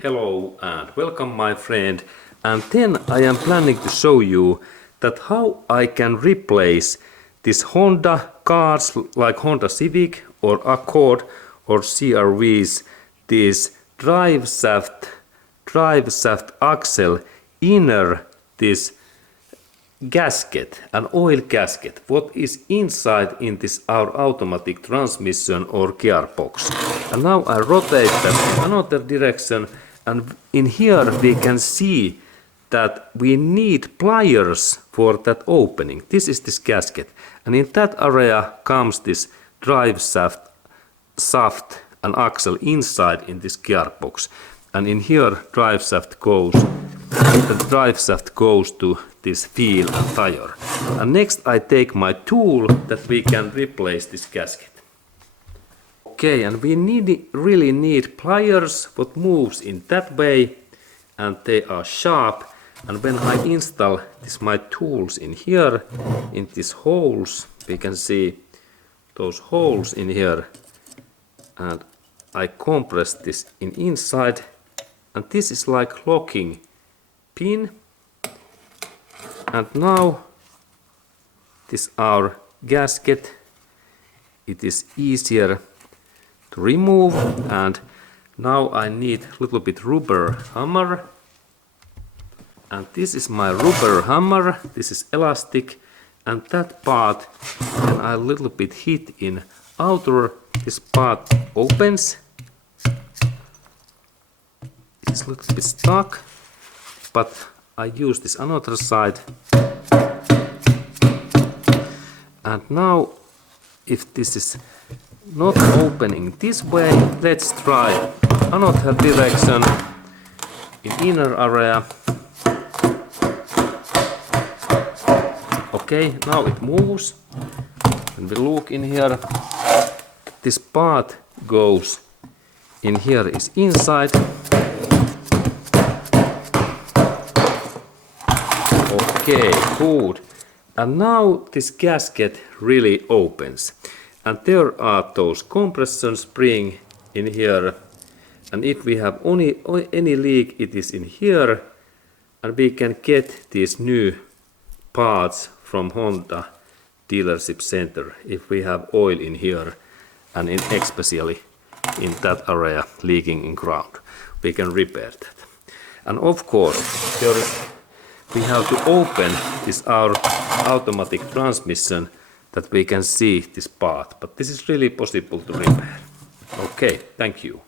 Hello and welcome my friend, and then I am planning to show you that how I can replace this Honda cars like Honda Civic or Accord or CR-Vs, this drive shaft axle inner this gasket, an oil gasket, what is inside in this our automatic transmission or gearbox. And now I rotate that in another direction, and in here we can see that we need pliers for that opening. This is this gasket, and in that area comes this drive shaft and axle inside in this gearbox, and in here the drive shaft goes to this wheel and tire. And next I take my tool that we can replace this gasket. Okay, and we really need pliers what moves in that way, and they are sharp. And when I install my tools in here, in these holes, we can see those holes in here, and I compress this inside, and this is like locking pin. And now this our gasket, it is easier to remove, and now I need a little bit rubber hammer, and this is my rubber hammer. This is elastic, and that part when I a little bit hit in outer, this part opens. It's a little bit stuck, but I use this another side. And now if this is not opening this way, let's try another direction in inner area. Okay, now it moves, and we look in here, this part goes in here is inside. Okay, good. And now this gasket really opens, and there are those compression springs in here, and if we have any leak, it is in here, and we can get these new parts from Honda dealership center if we have oil in here, and especially in that area leaking in ground, we can repair that. And of course we have to open this our automatic transmission that we can see this part, but this is really possible to repair. Okay, thank you.